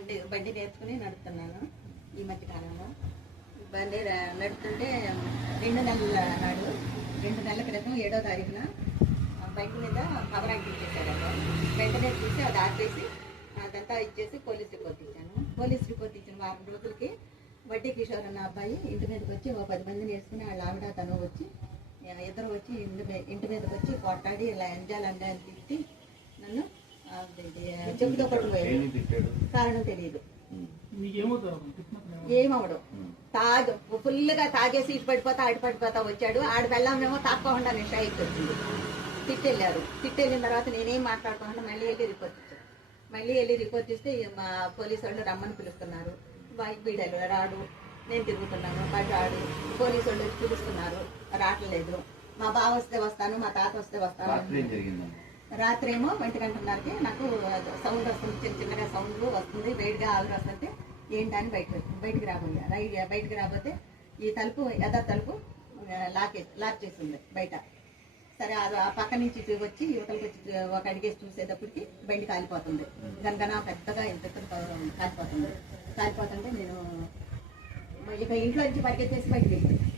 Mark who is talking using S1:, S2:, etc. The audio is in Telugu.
S1: బండి బండి నేర్చుకుని నడుపుతున్నాను ఈ మధ్య కాలంలో. బండి నడుపుతుంటే రెండు నెలల నాడు రెండు నెలల క్రితం ఏడో తారీఖున ఆ బైక్ మీద కవర్ అంటించేశారు వెంటనే చూసి అది ఆపేసి అదంతా ఇచ్చేసి పోలీస్ రిపోర్ట్ ఇచ్చాను. పోలీస్ రిపోర్ట్ ఇచ్చిన వారం రోజులకి వడ్డీ కిషోర్ అన్న అబ్బాయి ఇంటి మీదకి వచ్చి ఒక పది మందిని వేసుకుని వాళ్ళ ఆవిడ తను వచ్చి ఇద్దరు వచ్చి ఇంటి మీద ఇంటి మీదకి వచ్చి కొట్టాడి ఇలా ఎంజాయ్ అని తిట్టి నన్ను చెప్పుతో కొట్టుకుపోయాడు కారణం తెలియదు? ఏమవడం తాగు ఫుల్గా తాగేసి ఇటు పడిపోతా అటు పడిపోతా వచ్చాడు. ఆడ బెల్లామేమో తాక్కోకుండా నేను షాయికి వచ్చింది. తిట్టెళ్ళారు. తిట్టెళ్ళిన తర్వాత నేనేం మాట్లాడుకోకుండా మళ్ళీ వెళ్ళి రిపోర్ట్ ఇచ్చాను. మళ్ళీ వెళ్ళి రిపోర్ట్ ఇస్తే ఈ మా పోలీసు వాళ్ళు రమ్మని పిలుస్తున్నారు. బైక్ వీడలు రాడు. నేను తిరుగుతున్నాను. బయట రాడు. పోలీసు వాళ్ళు పిలుస్తున్నారు. రావట్లేదు. మా బావ వస్తే వస్తాను మా తాత వస్తే వస్తాను.
S2: రాత్రి
S1: ఏమో ఒంటి గంటన్నరకి నాకు సౌండ్ వస్తుంది చిన్న చిన్నగా సౌండ్ వస్తుంది వేడిగా ఆవిరి వస్తుంటే ఏంటని బయట బయటికి రాబోయా రై బయటికి రాబోతే ఈ తలుపు ఎద తలుపు లాక్ లాక్ చేసింది బయట. సరే అది ఆ పక్క నుంచి వచ్చి యువతలకు వచ్చి ఒక అడిగేసి చూసేటప్పటికి బండి కాలిపోతుంది. గనగన పెద్దగా ఇంత ఇంత కాలిపోతుంది. కాలిపోతుంటే నేను ఇక ఇంట్లో నుంచి పరిగెత్తేసి బయటికి వెళ్ళిపోయాను.